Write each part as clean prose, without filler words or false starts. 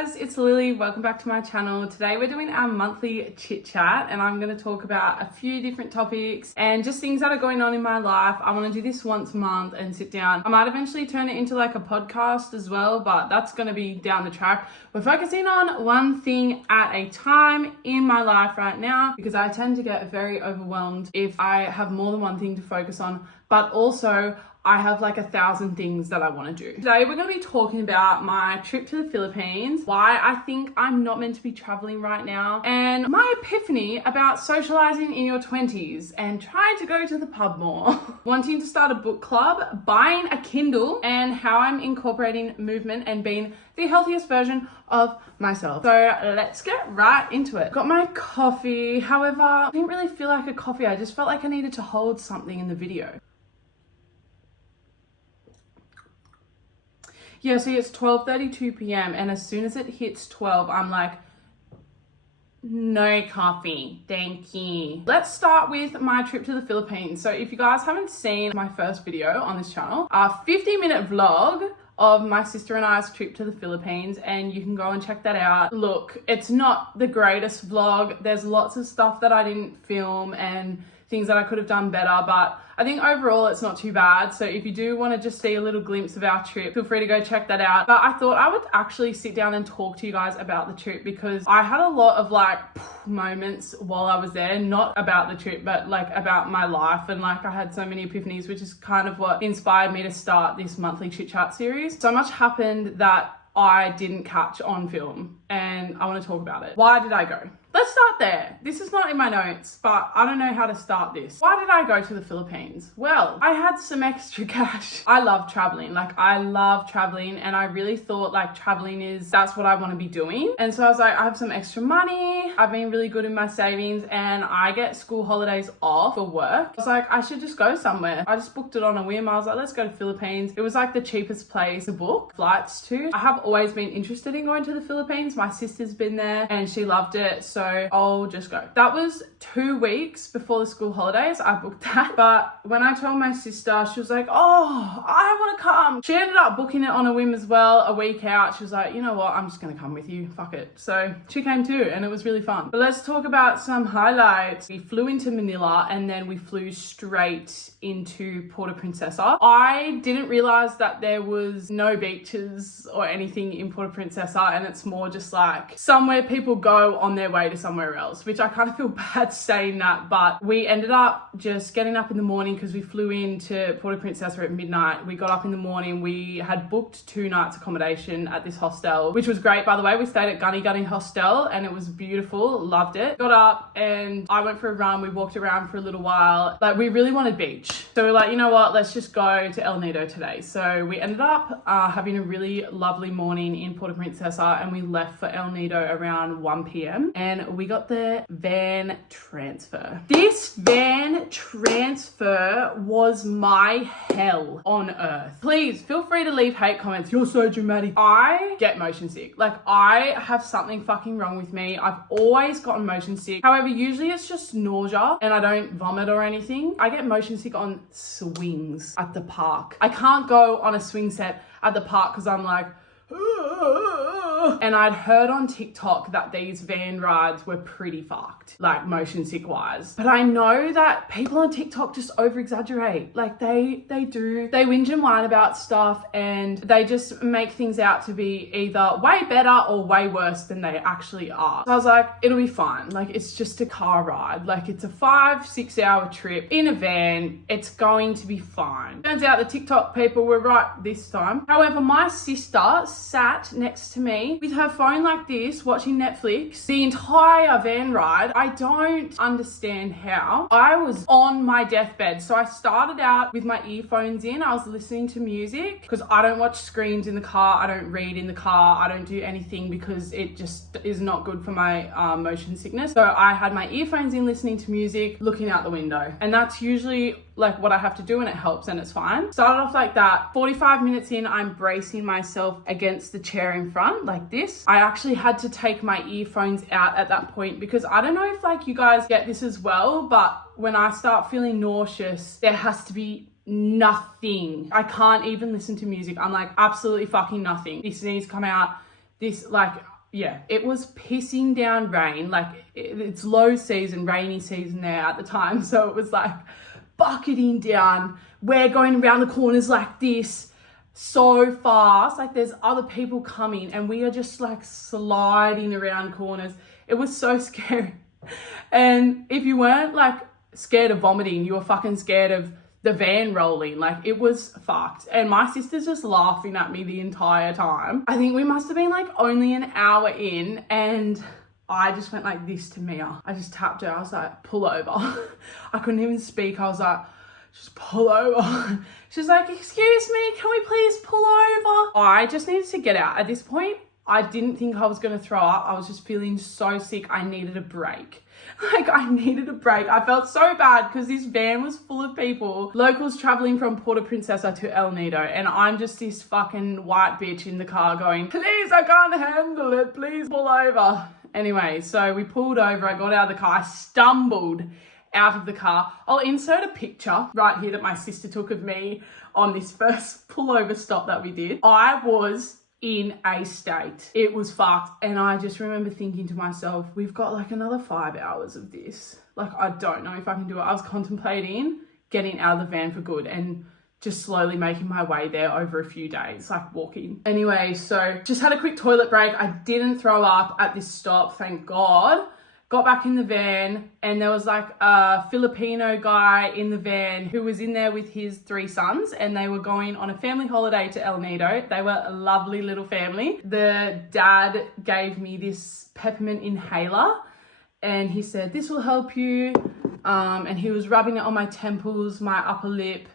guys, it's Lily. Welcome back to my channel. Today we're doing our monthly chit chat and I'm going to talk about a few different topics and just things that are going on in my life. I want to do this once a month and sit down. I might eventually turn it into like a podcast as well, but that's going to be down the track. We're focusing on one thing at a time in my life right now because I tend to get very overwhelmed if I have more than one thing to focus on, but also I have like 1,000 things that I want to do. Today we're going to be talking about my trip to the Philippines, why I think I'm not meant to be traveling right now, and my epiphany about socializing in your 20s and trying to go to the pub more, wanting to start a book club, buying a Kindle, and how I'm incorporating movement and being the healthiest version of myself. So let's get right into it. Got my coffee. However, I didn't really feel like a coffee. I just felt like I needed to hold something in the video. Yeah, see, it's 12:32 p.m. and as soon as it hits 12, I'm like, no coffee, thank you. Let's start with my trip to the Philippines. So if you guys haven't seen my first video on this channel, a 50-minute vlog of my sister and I's trip to the Philippines, and you can go and check that out. Look, it's not the greatest vlog. There's lots of stuff that I didn't film and things that I could have done better, but I think overall it's not too bad. So if you do want to just see a little glimpse of our trip, feel free to go check that out. But I thought I would actually sit down and talk to you guys about the trip because I had a lot of like moments while I was there, not about the trip, but like about my life. And like I had so many epiphanies, which is kind of what inspired me to start this monthly chit chat series. So much happened that I didn't catch on film and I want to talk about it. Why did I go? Let's start there. This is not in my notes, but I don't know how to start this. Why did I go to the Philippines? Well, I had some extra cash. I love traveling. Like I love traveling and I really thought like traveling that's what I want to be doing. And so I was like, I have some extra money. I've been really good in my savings and I get school holidays off for work. I was like, I should just go somewhere. I just booked it on a whim. I was like, let's go to Philippines. It was like the cheapest place to book flights to. I have always been interested in going to the Philippines. My sister's been there and she loved it. So I'll just go. That was 2 weeks before the school holidays. I booked that. But when I told my sister, she was like, oh, I want to come. She ended up booking it on a whim as well, a week out. She was like, you know what? I'm just going to come with you. Fuck it. So she came too and it was really fun. But let's talk about some highlights. We flew into Manila and then we flew straight into Puerto Princesa. I didn't realize that there was no beaches or anything in Puerto Princesa and it's more just like somewhere people go on their way to somewhere else, which I kind of feel bad saying that, but we ended up just getting up in the morning because we flew into Puerto Princesa at midnight. We got up in the morning. We had booked 2 nights accommodation at this hostel, which was great, by the way. We stayed at Gunny Gunny Hostel and it was beautiful. Loved it. Got up and I went for a run. We walked around for a little while. Like we really wanted beach. So we're like, you know what? Let's just go to El Nido today. So we ended up having a really lovely morning in Puerto Princesa and we left for El Nido around 1 p.m. and we got the van transfer. This van transfer was my hell on earth. Please feel free to leave hate comments. You're so dramatic. I get motion sick. Like I have something fucking wrong with me. I've always gotten motion sick. However, usually it's just nausea and I don't vomit or anything. I get motion sick on swings at the park. I can't go on a swing set at the park because I'm like, and I'd heard on TikTok that these van rides were pretty fucked, like motion sick wise. But I know that people on TikTok just over exaggerate. Like they do. They whinge and whine about stuff and they just make things out to be either way better or way worse than they actually are. So I was like, it'll be fine. Like it's just a car ride. Like it's a 5-6 hour trip in a van. It's going to be fine. Turns out the TikTok people were right this time. However, my sister sat next to me with her phone like this, watching Netflix the entire van ride. I don't understand how. I was on my deathbed. So I started out with my earphones in. I was listening to music because I don't watch screens in the car. I don't read in the car. I don't do anything because it just is not good for my motion sickness. So I had my earphones in, listening to music, looking out the window. And that's usually like what I have to do and it helps and it's fine. Started off like that. 45 minutes in, I'm bracing myself against the chair in front like this. I actually had to take my earphones out at that point because I don't know if like you guys get this as well, but when I start feeling nauseous, there has to be nothing. I can't even listen to music. I'm like absolutely fucking nothing. This needs to come out this like, yeah, it was pissing down rain. Like it's low season, rainy season there at the time. So it was like bucketing down. We're going around the corners like this so fast. Like there's other people coming and we are just like sliding around corners. It was so scary. And if you weren't like scared of vomiting, you were fucking scared of the van rolling. Like it was fucked. And my sister's just laughing at me the entire time. I think we must have been like only an hour in and I just went like this to Mia. I just tapped her. I was like, pull over. I couldn't even speak. I was like, just pull over. She's like, excuse me, can we please pull over? I just needed to get out. At this point, I didn't think I was going to throw up. I was just feeling so sick. I needed a break. Like I needed a break. I felt so bad because this van was full of people, locals traveling from Puerto Princesa to El Nido. And I'm just this fucking white bitch in the car going, please, I can't handle it. Please pull over. Anyway, so we pulled over. I got out of the car. I stumbled out of the car. I'll insert a picture right here that my sister took of me on this first pullover stop that we did. I was in a state. It was fucked. And I just remember thinking to myself, we've got like another 5 hours of this. Like, I don't know if I can do it. I was contemplating getting out of the van for good and just slowly making my way there over a few days, like walking. Anyway, so just had a quick toilet break. I didn't throw up at this stop, thank God. Got back in the van and there was like a Filipino guy in the van who was in there with his 3 sons and they were going on a family holiday to El Nido. They were a lovely little family. The dad gave me this peppermint inhaler and he said, this will help you. And he was rubbing it on my temples, my upper lip,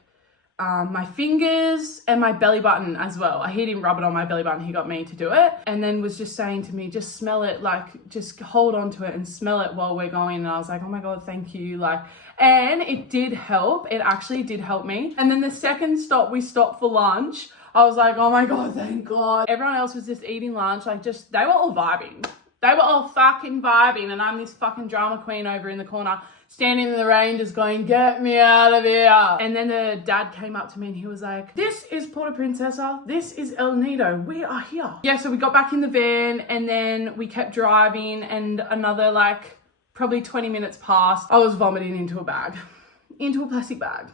my fingers and my belly button as well. He didn't rub it on my belly button, he got me to do it. And then was just saying to me, just smell it, like just hold on to it and smell it while we're going. And I was like, oh my God, thank you. Like, and it did help. It actually did help me. And then the second stop, we stopped for lunch. I was like, oh my God, thank God. Everyone else was just eating lunch. Like just, they were all vibing. They were all fucking vibing. And I'm this fucking drama queen over in the corner, standing in the rain just going, get me out of here. And then the dad came up to me and he was like, this is Puerto Princesa. This is El Nido. We are here. Yeah, so we got back in the van and then we kept driving and another like probably 20 minutes passed. I was vomiting into a bag. Into a plastic bag.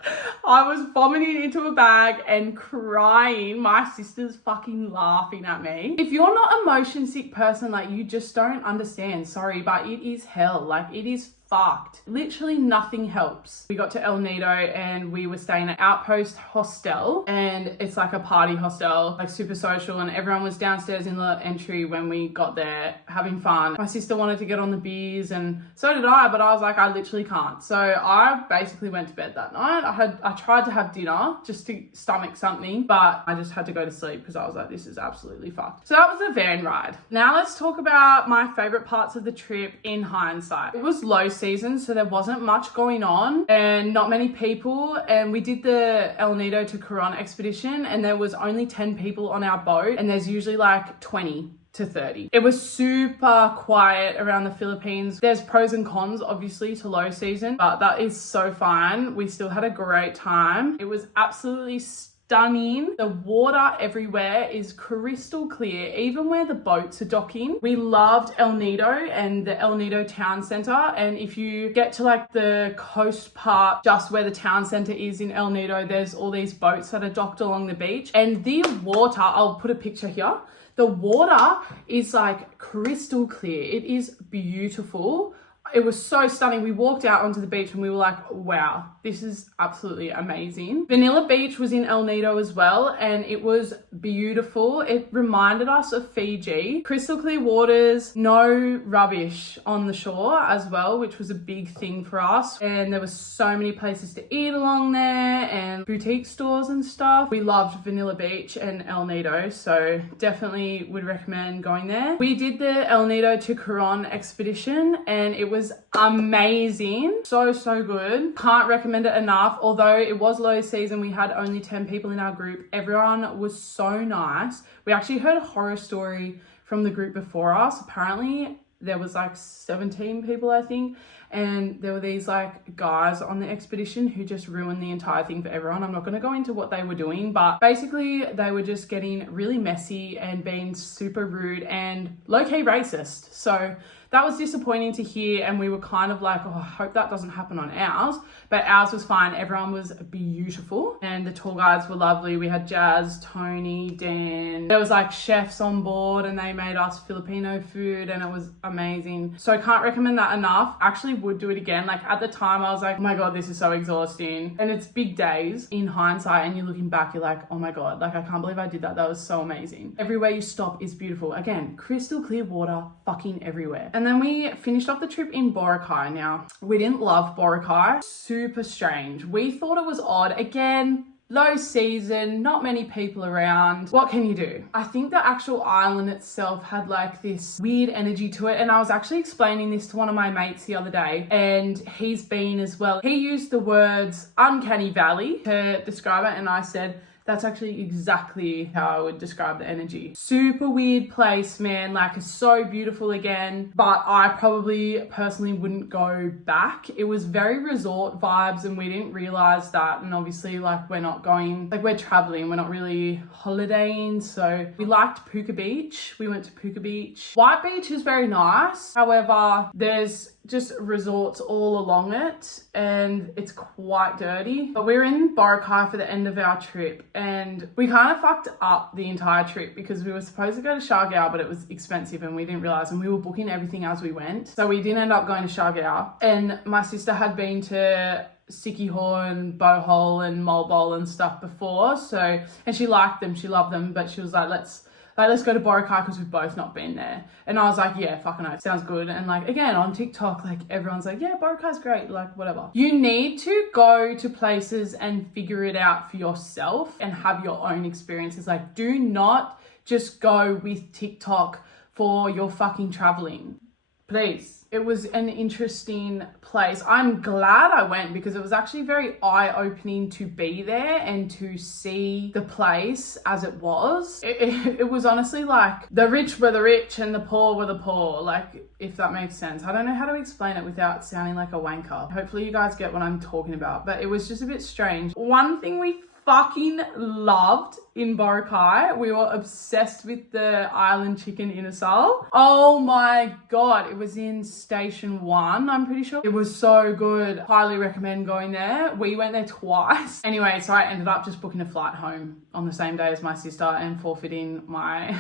I was vomiting into a bag and crying. My sister's fucking laughing at me. If you're not a motion sick person, like you just don't understand. Sorry, but it is hell. Like it is fucked. Literally nothing helps. We got to El Nido and we were staying at Outpost Hostel and it's like a party hostel, like super social, and everyone was downstairs in the entry when we got there having fun. My sister wanted to get on the beers and so did I, but I was like, I literally can't. So I basically went to bed that night. I tried to have dinner just to stomach something, but I just had to go to sleep because I was like, this is absolutely fucked. So that was the van ride. Now let's talk about my favorite parts of the trip in hindsight. It was low season, so there wasn't much going on and not many people, and we did the El Nido to Coron expedition and there was only 10 people on our boat and there's usually like 20 to 30. It was super quiet around the Philippines. There's pros and cons obviously to low season, but that is so fine. We still had a great time. It was absolutely stunning. The water everywhere is crystal clear, even where the boats are docking. We loved El Nido and the El Nido town center. And if you get to like the coast part, just where the town center is in El Nido, there's all these boats that are docked along the beach. And the water, I'll put a picture here. The water is like crystal clear. It is beautiful. It was so stunning. We walked out onto the beach and we were like, wow, this is absolutely amazing. Vanilla Beach was in El Nido as well and it was beautiful. It reminded us of Fiji. Crystal clear waters, no rubbish on the shore as well, which was a big thing for us. And there were so many places to eat along there and boutique stores and stuff. We loved Vanilla Beach and El Nido, so definitely would recommend going there. We did the El Nido to Coron expedition and it was amazing. So good. Can't recommend it enough. Although it was low season, we had only 10 people in our group. Everyone was so nice. We actually heard a horror story from the group before us. Apparently there was like 17 people, I think. And there were these like guys on the expedition who just ruined the entire thing for everyone. I'm not going to go into what they were doing, but basically they were just getting really messy and being super rude and low-key racist. So that was disappointing to hear, and we were kind of like, oh, I hope that doesn't happen on ours. But ours was fine. Everyone was beautiful, and the tour guides were lovely. We had Jazz, Tony, Dan. There was like chefs on board, and they made us Filipino food, and it was amazing. So I can't recommend that enough. Actually would do it again. Like at the time I was like, oh my God, this is so exhausting. And it's big days in hindsight, and you're looking back, you're like, oh my God, like I can't believe I did that. That was so amazing. Everywhere you stop is beautiful. Again, crystal clear water fucking everywhere. And then we finished off the trip in Boracay. Now, we didn't love Boracay. Super strange. We thought it was odd. Again, low season, not many people around. What can you do? I think the actual island itself had like this weird energy to it. And I was actually explaining this to one of my mates the other day, and he's been as well. He used the words uncanny valley to describe it, and I said, that's actually exactly how I would describe the energy. Super weird place, man. Like, it's so beautiful again, but I probably personally wouldn't go back. It was very resort vibes, and we didn't realize that. And obviously, like, we're not going, like, we're traveling, we're not really holidaying. So we liked Puka Beach. We went to Puka Beach. White Beach is very nice. However, there's just resorts all along it, and it's quite dirty. But we were in Boracay for the end of our trip, and we kind of fucked up the entire trip because we were supposed to go to Siargao, but it was expensive and we didn't realize, and we were booking everything as we went. So we didn't end up going to Siargao, and my sister had been to Siquijor and Bohol and Mulbol and stuff before. So, and she liked them, she loved them, but she was like, let's go to Boracay because we've both not been there. And I was like, yeah, fucking no, sounds good. And like, again, on TikTok, like everyone's like, yeah, Boracay's great, like whatever. You need to go to places and figure it out for yourself and have your own experiences. Like, do not just go with TikTok for your fucking traveling, please. It was an interesting place. I'm glad I went because it was actually very eye-opening to be there and to see the place as it was. It was honestly like the rich were the rich and the poor were the poor, like, if that makes sense. I don't know how to explain it without sounding like a wanker. Hopefully you guys get what I'm talking about, but it was just a bit strange. One thing we fucking loved in Boracay, we were obsessed with the island chicken inasal. Oh my God, it was in station 1, I'm pretty sure. It was so good. Highly recommend going there. We went there twice. Anyway, so I ended up just booking a flight home on the same day as my sister and forfeiting my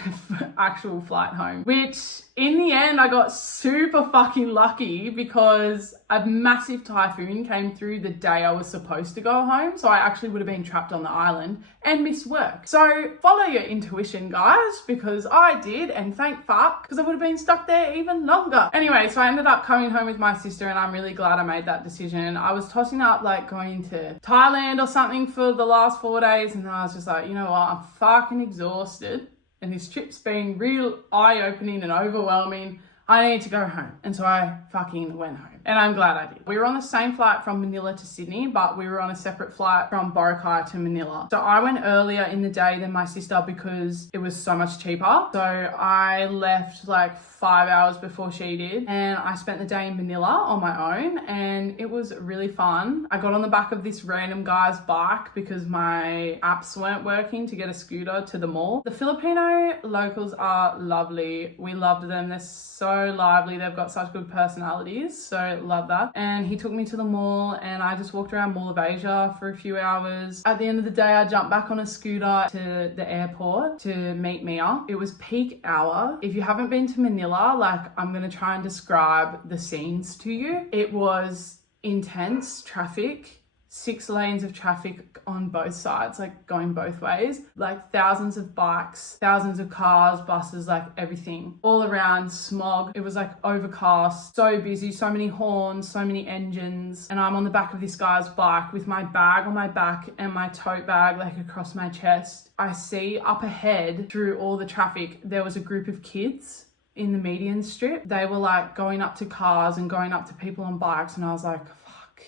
actual flight home, which in the end I got super fucking lucky because a massive typhoon came through the day I was supposed to go home. So I actually would have been trapped on the island and missed work. So follow your intuition, guys, because I did, and thank fuck, because I would have been stuck there even longer. Anyway, so I ended up coming home with my sister, and I'm really glad I made that decision. I was tossing up like going to Thailand or something for the last 4 days, and then I was just like, you know what, I'm fucking exhausted, and this trip's been real eye-opening and overwhelming. I need to go home. And so I fucking went home. And I'm glad I did. We were on the same flight from Manila to Sydney, but we were on a separate flight from Boracay to Manila. So I went earlier in the day than my sister because it was so much cheaper. So I left like 5 hours before she did, and I spent the day in Manila on my own, and it was really fun. I got on the back of this random guy's bike because my apps weren't working to get a scooter to the mall. The Filipino locals are lovely. We loved them. They're so lively. They've got such good personalities. So love that. And he took me to the mall, and I just walked around Mall of Asia for a few hours. At the end of the day, I jumped back on a scooter to the airport to meet Mia. It was peak hour. If you haven't been to Manila, like, I'm gonna try and describe the scenes to you. It was intense traffic, 6 lanes of traffic on both sides, like going both ways, like thousands of bikes, thousands of cars, buses, like everything all around. Smog. It was like overcast, so busy, so many horns, so many engines. And I'm on the back of this guy's bike with my bag on my back and my tote bag like across my chest. I see up ahead through all the traffic, there was a group of kids in the median strip. They were like going up to cars and going up to people on bikes, and I was like, fuck,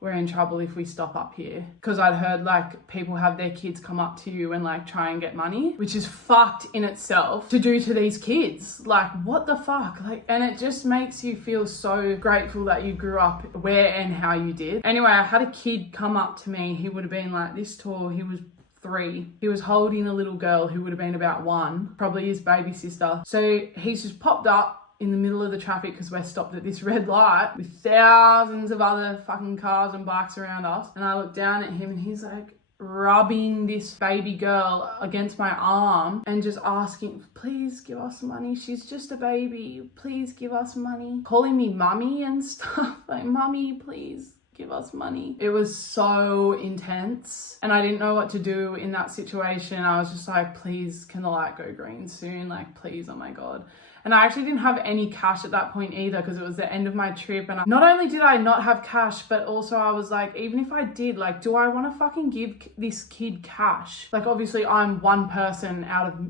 we're in trouble if we stop up here. Because I'd heard like people have their kids come up to you and like try and get money, which is fucked in itself to do to these kids. Like, what the fuck? Like, and it just makes you feel so grateful that you grew up where and how you did. Anyway, I had a kid come up to me. He would have been like this tall. He was 3. He was holding a little girl who would have been about 1, probably his baby sister. So he's just popped up in the middle of the traffic because we're stopped at this red light with thousands of other fucking cars and bikes around us. And I look down at him and he's like rubbing this baby girl against my arm and just asking, please give us money. She's just a baby. Please give us money. Calling me mummy and stuff. Like, mummy, please give us money. It was so intense and I didn't know what to do in that situation. I was just like, please, can the light go green soon? Like, please, oh my God. And I actually didn't have any cash at that point either because it was the end of my trip. And not only did I not have cash, but also I was like, even if I did, like, do I want to fucking give this kid cash? Like, obviously I'm one person out of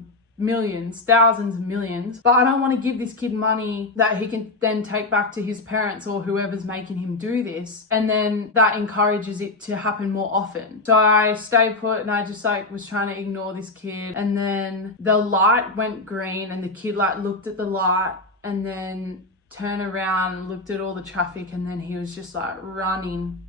millions, thousands of millions, but I don't want to give this kid money that he can then take back to his parents or whoever's making him do this, and then that encourages it to happen more often. So I stayed put and I just like was trying to ignore this kid, and then the light went green and the kid like looked at the light and then turned around and looked at all the traffic, and then he was just like running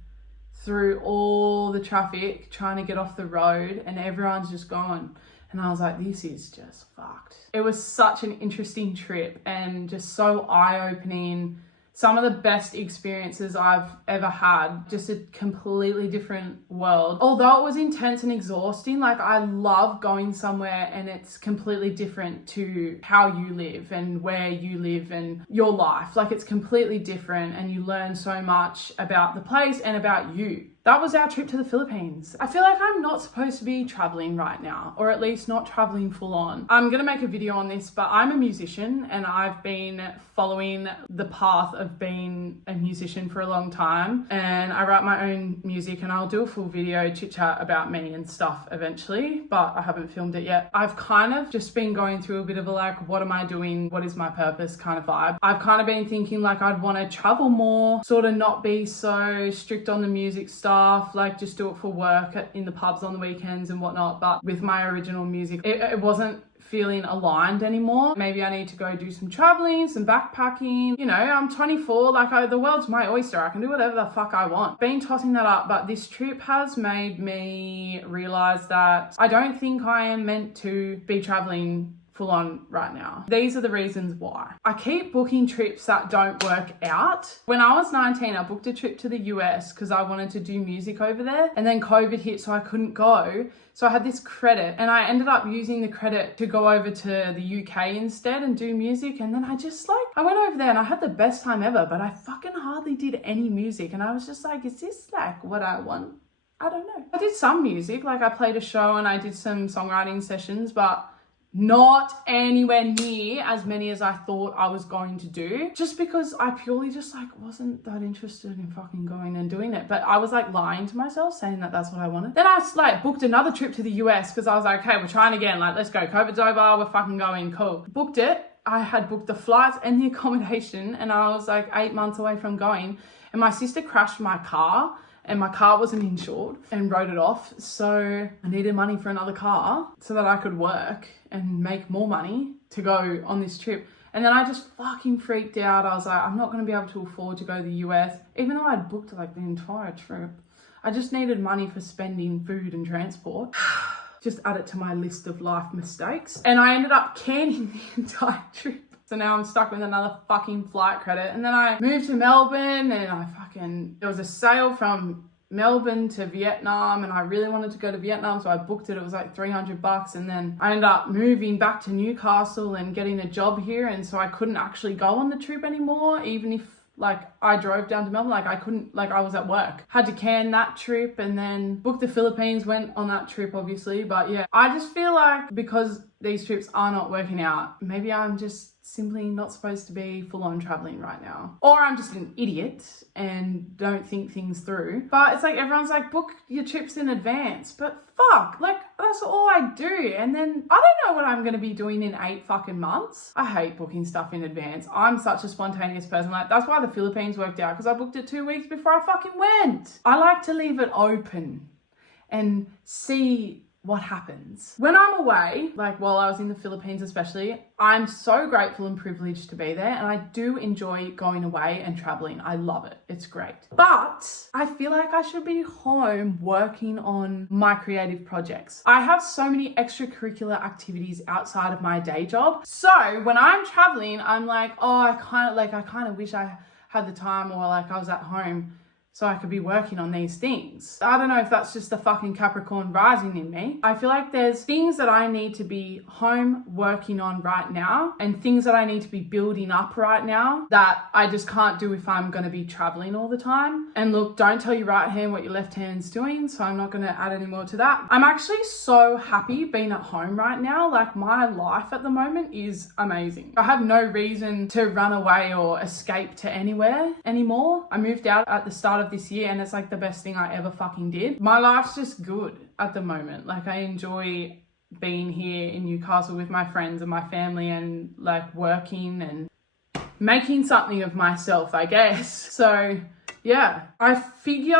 through all the traffic trying to get off the road, and everyone's just going. And I was like, this is just fucked. It was such an interesting trip and just so eye-opening. Some of the best experiences I've ever had. Just a completely different world. Although it was intense and exhausting, like I love going somewhere and it's completely different to how you live and where you live and your life. Like it's completely different and you learn so much about the place and about you. That was our trip to the Philippines. I feel like I'm not supposed to be traveling right now, or at least not traveling full on. I'm gonna make a video on this, but I'm a musician and I've been following the path of being a musician for a long time. And I write my own music and I'll do a full video chit chat about me and stuff eventually, but I haven't filmed it yet. I've kind of just been going through a bit of a like, what am I doing? What is my purpose kind of vibe. I've kind of been thinking like I'd want to travel more, sort of not be so strict on the music stuff, like just do it for work in the pubs on the weekends and whatnot. But with my original music, it wasn't feeling aligned anymore. Maybe I need to go do some traveling, some backpacking. You know, I'm 24, like the world's my oyster. I can do whatever the fuck I want. Been tossing that up, but this trip has made me realize that I don't think I am meant to be traveling full on right now. These are the reasons why. I keep booking trips that don't work out. When I was 19, I booked a trip to the US because I wanted to do music over there, and then COVID hit, so I couldn't go. So I had this credit and I ended up using the credit to go over to the UK instead and do music. And then I went over there and I had the best time ever, but I fucking hardly did any music. And I was just like, is this like what I want? I don't know. I did some music, like I played a show and I did some songwriting sessions, but not anywhere near as many as I thought I was going to do, just because I purely just like wasn't that interested in fucking going and doing it. But I was like lying to myself saying that that's what I wanted. Then I like booked another trip to the US because I was like, okay, we're trying again, like let's go, COVID's over, we're fucking going, cool. Booked it. I had booked the flights and the accommodation and I was like 8 months away from going, and my sister crashed my car and my car wasn't insured and wrote it off. So I needed money for another car so that I could work and make more money to go on this trip. And then I just fucking freaked out. I was like, I'm not going to be able to afford to go to the US, even though I'd booked like the entire trip. I just needed money for spending food and transport. Just add it to my list of life mistakes. And I ended up canning the entire trip. So now I'm stuck with another fucking flight credit. And then I moved to Melbourne and there was a sale from Melbourne to Vietnam and I really wanted to go to Vietnam. So I booked it. It was like $300. And then I ended up moving back to Newcastle and getting a job here. And so I couldn't actually go on the trip anymore, even if like I drove down to Melbourne, like I couldn't, like I was at work. Had to can that trip and then booked the Philippines, went on that trip obviously. But yeah, I just feel like because these trips are not working out. Maybe I'm just simply not supposed to be full on traveling right now. Or I'm just an idiot and don't think things through. But it's like everyone's like, book your trips in advance. But fuck, like that's all I do. And then I don't know what I'm gonna be doing in 8 fucking months. I hate booking stuff in advance. I'm such a spontaneous person. Like that's why the Philippines worked out, because I booked it 2 weeks before I fucking went. I like to leave it open and see what happens. When I'm away, like while I was in the Philippines especially, I'm so grateful and privileged to be there, and I do enjoy going away and traveling. I love it. It's great. But I feel like I should be home working on my creative projects. I have so many extracurricular activities outside of my day job. So when I'm traveling, I'm like, oh, I kind of wish I had the time, or like I was at home so I could be working on these things. I don't know if that's just the fucking Capricorn rising in me. I feel like there's things that I need to be home working on right now, and things that I need to be building up right now that I just can't do if I'm going to be traveling all the time. And look, don't tell your right hand what your left hand's doing, so I'm not going to add any more to that. I'm actually so happy being at home right now. Like my life at the moment is amazing. I have no reason to run away or escape to anywhere anymore. I moved out at the start of this year, and it's like the best thing I ever fucking did. My life's just good at the moment. Like I enjoy being here in Newcastle with my friends and my family, and like working and making something of myself, I guess. So yeah, I figure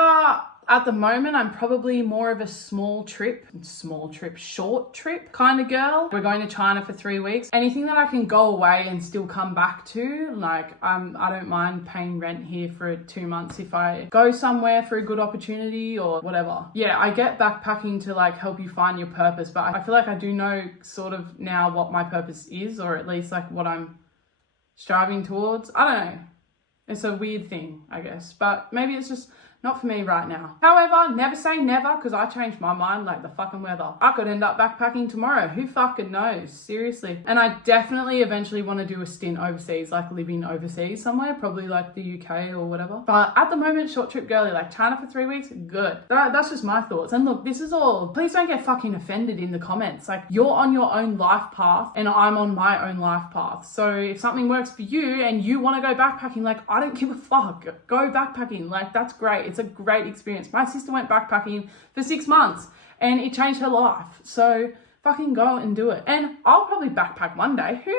at the moment I'm probably more of a short trip kind of girl. We're going to China for 3 weeks. Anything that I can go away and still come back to, like I don't mind paying rent here for 2 months if I go somewhere for a good opportunity or whatever. Yeah, I get backpacking to like help you find your purpose, but I feel like I do know sort of now what my purpose is, or at least like what I'm striving towards. I don't know. It's a weird thing, I guess, but maybe it's just not for me right now. However, never say never, because I changed my mind like the fucking weather. I could end up backpacking tomorrow. Who fucking knows? Seriously. And I definitely eventually want to do a stint overseas, like living overseas somewhere, probably like the UK or whatever. But at the moment, short trip girly, like China for 3 weeks, good. That's just my thoughts. And look, this is all, please don't get fucking offended in the comments. Like you're on your own life path and I'm on my own life path. So if something works for you and you want to go backpacking, like I don't give a fuck. Go backpacking. Like that's great. It's a great experience. My sister went backpacking for 6 months and it changed her life. So fucking go and do it. And I'll probably backpack one day. Who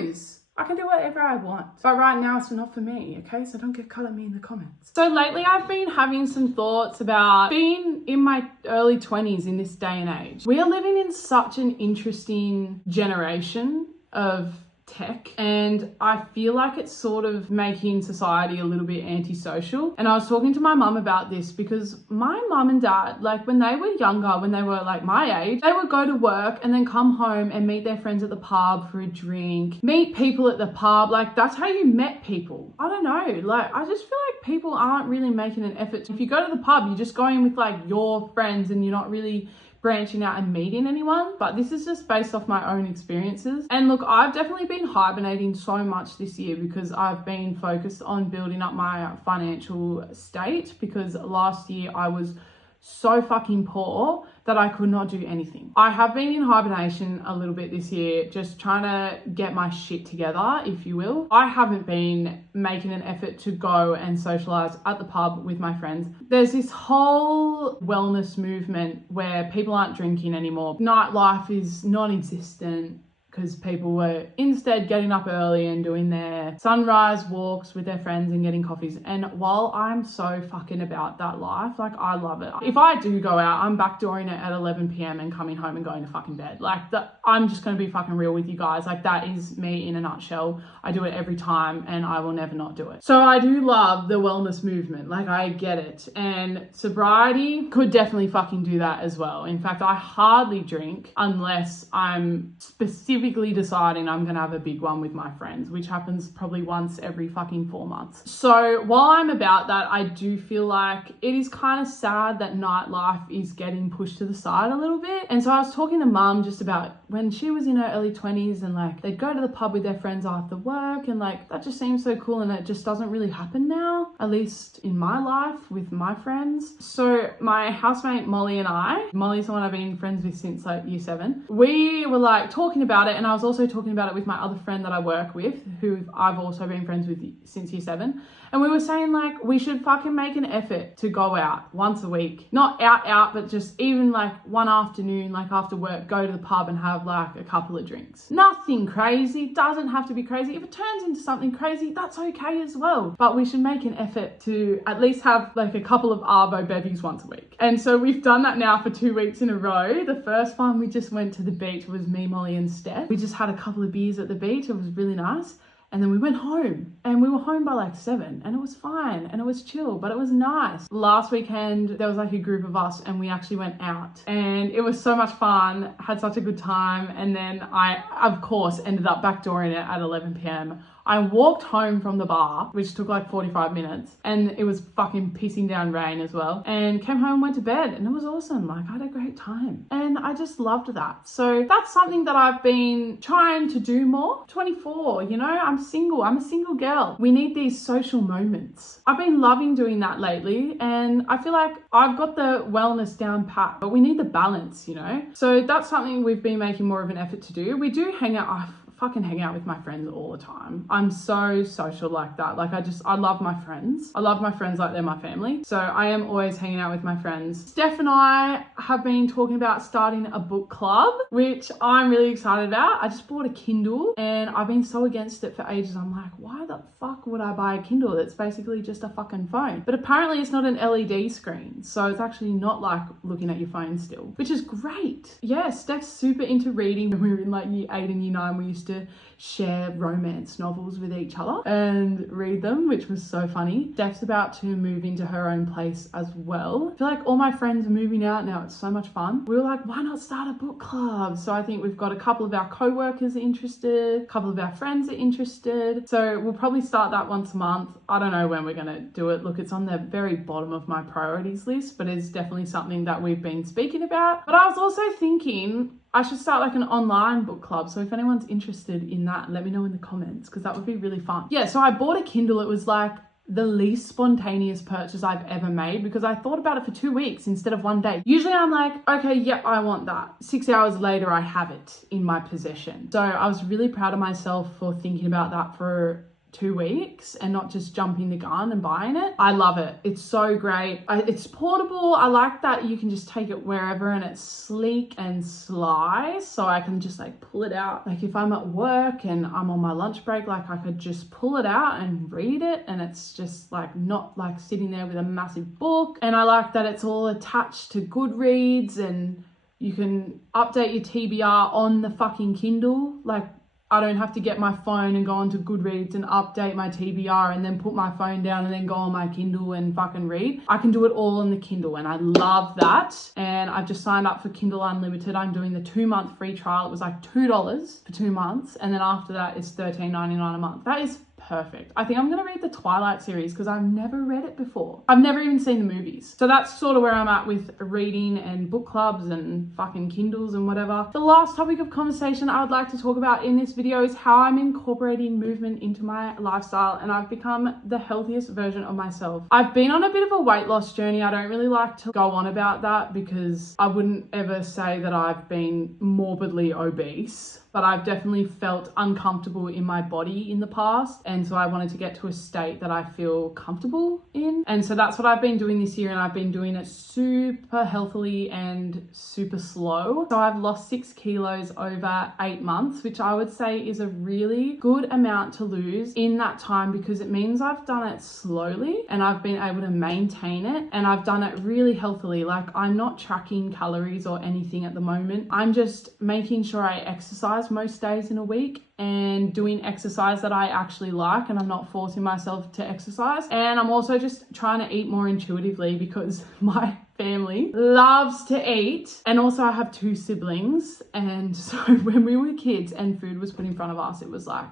knows? I can do whatever I want. But right now it's not for me, okay? So don't get cut at me in the comments. So lately I've been having some thoughts about being in my early 20s in this day and age. We are living in such an interesting generation of tech, and I feel like it's sort of making society a little bit antisocial. And I was talking to my mum about this because my mum and dad, like when they were younger, when they were like my age, they would go to work and then come home and meet their friends at the pub for a drink, meet people at the pub. Like that's how you met people. I don't know, like I just feel like people aren't really making an effort. If you go to the pub, you're just going with like your friends and you're not really branching out and meeting anyone. But this is just based off my own experiences. And look, I've definitely been hibernating so much this year because I've been focused on building up my financial state, because last year I was so fucking poor that I could not do anything. I have been in hibernation a little bit this year, just trying to get my shit together, if you will. I haven't been making an effort to go and socialize at the pub with my friends. There's this whole wellness movement where people aren't drinking anymore. Nightlife is non-existent, because people were instead getting up early and doing their sunrise walks with their friends and getting coffees. And while I'm so fucking about that life, like I love it. If I do go out, I'm backdooring it at 11 p.m. and coming home and going to fucking bed. Like that, I'm just going to be fucking real with you guys. Like that is me in a nutshell. I do it every time and I will never not do it. So I do love the wellness movement. Like I get it. And sobriety could definitely fucking do that as well. In fact, I hardly drink unless I'm specifically specifically deciding I'm gonna have a big one with my friends, which happens probably once every fucking 4 months. So while I'm about that, I do feel like it is kind of sad that nightlife is getting pushed to the side a little bit. And so I was talking to mum just about when she was in her early 20s and like they'd go to the pub with their friends after work, and like that just seems so cool, and it just doesn't really happen now, at least in my life with my friends. So my housemate Molly's the one I've been friends with since like year 7. We were like talking about it, and I was also talking about it with my other friend that I work with, who I've also been friends with since year 7. And we were saying like we should fucking make an effort to go out once a week. Not out, but just even like one afternoon, like after work, go to the pub and have like a couple of drinks. Nothing crazy, doesn't have to be crazy. If it turns into something crazy, that's okay as well. But we should make an effort to at least have like a couple of arvo bevies once a week. And so we've done that now for 2 weeks in a row. The first one we just went to the beach, was me, Molly and Steph. We just had a couple of beers at the beach. It was really nice. And then we went home, and we were home by like 7, and it was fine and it was chill, but it was nice. Last weekend, there was like a group of us and we actually went out, and it was so much fun, had such a good time. And then I, of course, ended up backdooring it at 11 p.m. I walked home from the bar, which took like 45 minutes, and it was fucking pissing down rain as well, and came home and went to bed, and it was awesome. Like, I had a great time, and I just loved that. So that's something that I've been trying to do more. 24, you know, I'm single. I'm a single girl. We need these social moments. I've been loving doing that lately, and I feel like I've got the wellness down pat, but we need the balance, you know? So that's something we've been making more of an effort to do. We do hang out. I fucking hang out with my friends all the time. I'm so social like that. Like I love my friends. I love my friends like they're my family. So I am always hanging out with my friends. Steph and I have been talking about starting a book club, which I'm really excited about. I just bought a Kindle, and I've been so against it for ages. I'm like, why the fuck would I buy a Kindle that's basically just a fucking phone? But apparently it's not an LED screen, so it's actually not like looking at your phone still, which is great. Yeah, Steph's super into reading. When we were in like year 8 and year 9, we used to share romance novels with each other and read them, which was so funny. Steph's about to move into her own place as well. I feel like all my friends are moving out now. It's so much fun. We were like, why not start a book club? So I think we've got a couple of our co-workers interested, a couple of our friends are interested. So we'll probably start that once a month. I don't know when we're gonna do it. Look, it's on the very bottom of my priorities list, but it's definitely something that we've been speaking about. But I was also thinking I should start like an online book club. So if anyone's interested in that, let me know in the comments, because that would be really fun. Yeah, so I bought a Kindle. It was like the least spontaneous purchase I've ever made, because I thought about it for 2 weeks instead of 1 day. Usually I'm like, okay, yep, I want that. 6 hours later, I have it in my possession. So I was really proud of myself for thinking about that for 2 weeks and not just jumping the gun and buying it. I love it. It's so great. It's portable. I like that you can just take it wherever, and it's sleek and sly, so I can just like pull it out. Like if I'm at work and I'm on my lunch break, like I could just pull it out and read it, and it's just like not like sitting there with a massive book. And I like that it's all attached to Goodreads, and you can update your TBR on the fucking Kindle. Like I don't have to get my phone and go onto Goodreads and update my TBR and then put my phone down and then go on my Kindle and fucking read. I can do it all on the Kindle, and I love that. And I've just signed up for Kindle Unlimited. I'm doing the 2-month free trial. It was like $2 for 2 months. And then after that, it's $13.99 a month. That is perfect. I think I'm going to read the Twilight series because I've never read it before. I've never even seen the movies. So that's sort of where I'm at with reading and book clubs and fucking Kindles and whatever. The last topic of conversation I would like to talk about in this video is how I'm incorporating movement into my lifestyle, and I've become the healthiest version of myself. I've been on a bit of a weight loss journey. I don't really like to go on about that because I wouldn't ever say that I've been morbidly obese, but I've definitely felt uncomfortable in my body in the past. And so I wanted to get to a state that I feel comfortable in. And so that's what I've been doing this year. And I've been doing it super healthily and super slow. So I've lost 6 kilos over 8 months, which I would say is a really good amount to lose in that time, because it means I've done it slowly and I've been able to maintain it, and I've done it really healthily. Like I'm not tracking calories or anything at the moment. I'm just making sure I exercise most days in a week and doing exercise that I actually like, and I'm not forcing myself to exercise. And I'm also just trying to eat more intuitively, because my family loves to eat. And also I have 2 siblings. And so when we were kids and food was put in front of us, it was like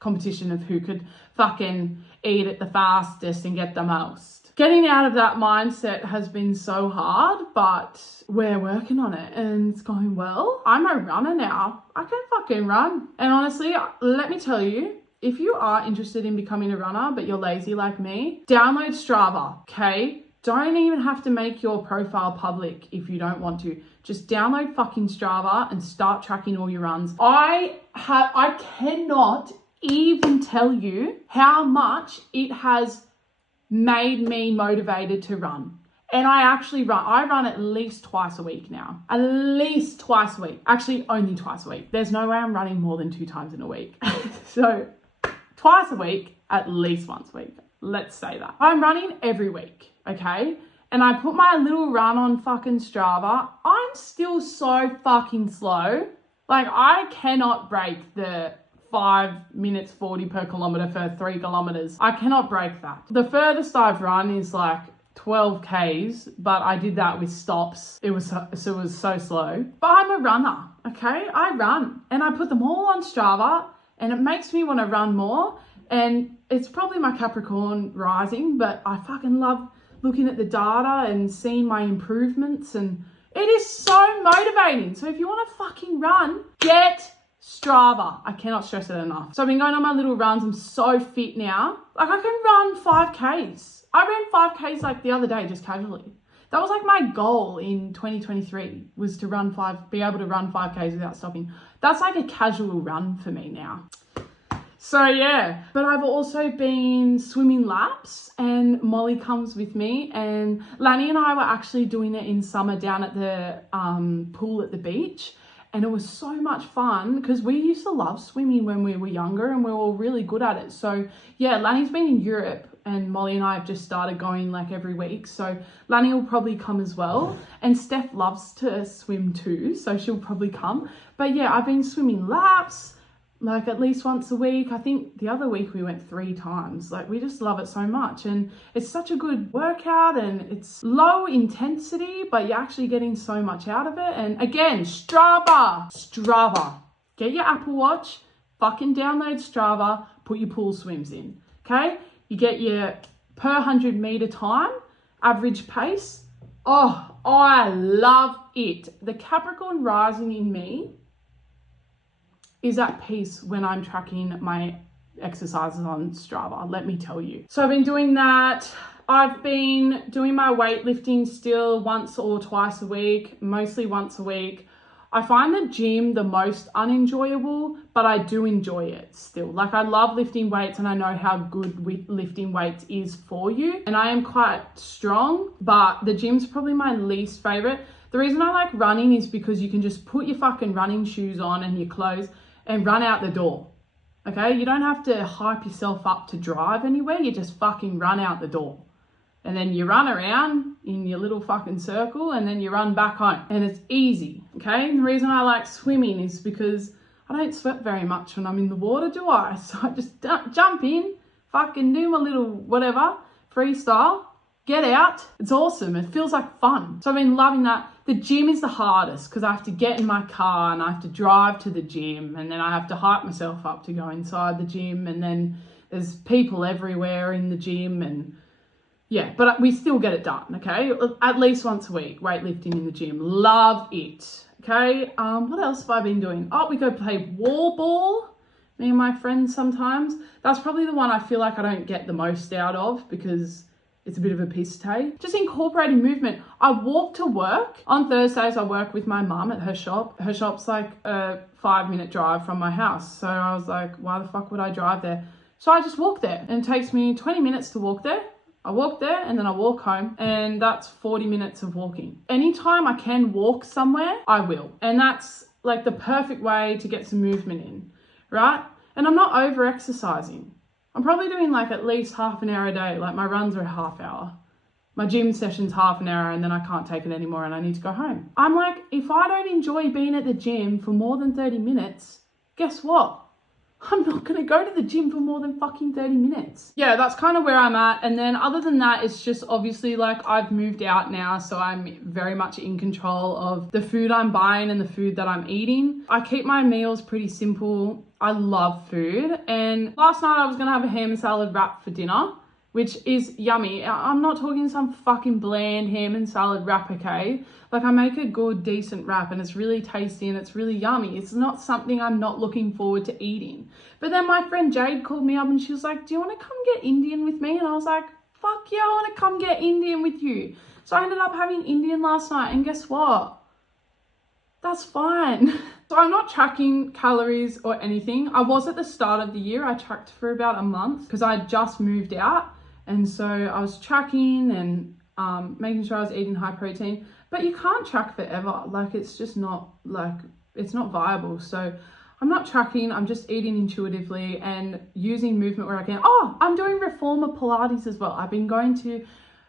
competition of who could fucking eat it the fastest and get the most. Getting out of that mindset has been so hard, but we're working on it and it's going well. I'm a runner now. I can fucking run. And honestly, let me tell you, if you are interested in becoming a runner, but you're lazy like me, download Strava, okay? Don't even have to make your profile public if you don't want to. Just download fucking Strava and start tracking all your runs. I cannot even tell you how much it has made me motivated to run. And I actually run. I run at least twice a week now. At least twice a week. Actually, only twice a week. There's no way I'm running more than 2 times in a week. So twice a week, at least once a week. Let's say that. I'm running every week, okay? And I put my little run on fucking Strava. I'm still so fucking slow. Like, I cannot break the 5 minutes 40 per kilometer for 3 kilometers. I cannot break that. The furthest I've run is like 12 Ks, but I did that with stops. It was so slow. But I'm a runner, okay? I run and I put them all on Strava and it makes me want to run more. And it's probably my Capricorn rising, but I fucking love looking at the data and seeing my improvements, and it is so motivating. So if you want to fucking run, get Strava. I cannot stress it enough. So I've been going on my little runs. I'm so fit now. Like, I can run 5Ks. I ran 5Ks like the other day, just casually. That was like my goal in 2023, was to be able to run 5Ks without stopping. That's like a casual run for me now. So yeah, but I've also been swimming laps, and Molly comes with me, and Lanny and I were actually doing it in summer down at the pool at the beach. And it was so much fun because we used to love swimming when we were younger and we were all really good at it. So yeah, Lanny's been in Europe and Molly and I have just started going like every week. So Lanny will probably come as well. And Steph loves to swim too, so she'll probably come. But yeah, I've been swimming laps like at least once a week. I think the other week we went 3 times. Like, we just love it so much, and it's such a good workout, and it's low intensity, but you're actually getting so much out of it. And again, Strava, get your Apple Watch, fucking download Strava, put your pool swims in, okay? You get your per 100 meter time, average pace. Oh, I love it. The Capricorn rising in me is at peace when I'm tracking my exercises on Strava, let me tell you. So I've been doing that. I've been doing my weightlifting still once or twice a week, mostly once a week. I find the gym the most unenjoyable, but I do enjoy it still. Like, I love lifting weights and I know how good lifting weights is for you. And I am quite strong, but the gym's probably my least favorite. The reason I like running is because you can just put your fucking running shoes on and your clothes and run out the door, okay? You don't have to hype yourself up to drive anywhere. You just fucking run out the door. And then you run around in your little fucking circle and then you run back home. And it's easy, okay? And the reason I like swimming is because I don't sweat very much when I'm in the water, do I? So I just jump in, fucking do my little whatever, freestyle, get out. It's awesome. It feels like fun. So I've been loving that. The gym is the hardest because I have to get in my car and I have to drive to the gym, and then I have to hype myself up to go inside the gym, and then there's people everywhere in the gym, and yeah, but we still get it done, okay? At least once a week, weightlifting in the gym. Love it, okay? What else have I been doing? Oh, we go play wall ball, me and my friends sometimes. That's probably the one I feel like I don't get the most out of because it's a bit of a piss take. Just incorporating movement. I walk to work. On Thursdays, I work with my mum at her shop. Her shop's like a 5-minute drive from my house. So I was like, why the fuck would I drive there? So I just walk there, and it takes me 20 minutes to walk there. I walk there and then I walk home, and that's 40 minutes of walking. Anytime I can walk somewhere, I will. And that's like the perfect way to get some movement in, right? And I'm not over exercising. I'm probably doing like at least half an hour a day. Like, my runs are a half hour. My gym session's half an hour, and then I can't take it anymore and I need to go home. I'm like, if I don't enjoy being at the gym for more than 30 minutes, guess what? I'm not going to go to the gym for more than fucking 30 minutes. Yeah, that's kind of where I'm at. And then other than that, it's just obviously like I've moved out now, so I'm very much in control of the food I'm buying and the food that I'm eating. I keep my meals pretty simple. I love food. And last night I was going to have a ham and salad wrap for dinner, which is yummy. I'm not talking some fucking bland ham and salad wrap, okay? Like, I make a good, decent wrap and it's really tasty and it's really yummy. It's not something I'm not looking forward to eating. But then my friend Jade called me up and she was like, do you want to come get Indian with me? And I was like, fuck yeah, I want to come get Indian with you. So I ended up having Indian last night, and guess what? That's fine. So I'm not tracking calories or anything. I was at the start of the year. I tracked for about a month because I just moved out. And so I was tracking and making sure I was eating high protein, but you can't track forever. Like, it's just not, like, it's not viable. So I'm not tracking. I'm just eating intuitively and using movement where I can. Oh, I'm doing reformer Pilates as well. I've been going to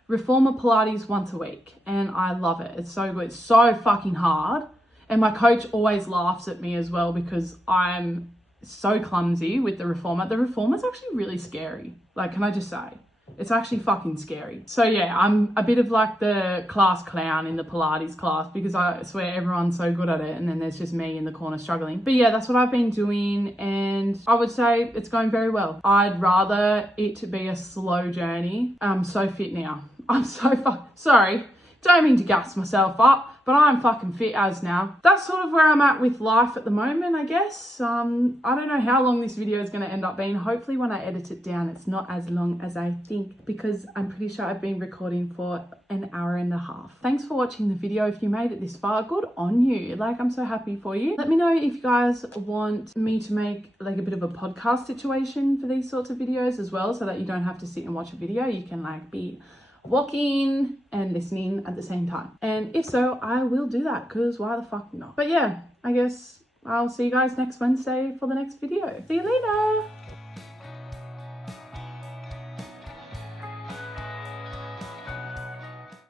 reformer Pilates once a week and I love it. It's so good. It's so fucking hard. And my coach always laughs at me as well because I'm so clumsy with the reformer. The reformer's actually really scary. Like, can I just say? It's actually fucking scary. So yeah, I'm a bit of like the class clown in the Pilates class because I swear everyone's so good at it and then there's just me in the corner struggling. But yeah, that's what I've been doing and I would say it's going very well. I'd rather it to be a slow journey. I'm so fit now. I'm so sorry. Don't mean to gas myself up, but I'm fucking fit as now. That's sort of where I'm at with life at the moment, I guess. I don't know how long this video is going to end up being. Hopefully when I edit it down, it's not as long as I think because I'm pretty sure I've been recording for an hour and a half. Thanks for watching the video. If you made it this far, good on you. Like, I'm so happy for you. Let me know if you guys want me to make like a bit of a podcast situation for these sorts of videos as well, so that you don't have to sit and watch a video. You can like be walking and listening at the same time. And if so, I will do that because why the fuck not? But yeah, I guess I'll see you guys next Wednesday for the next video. See you later.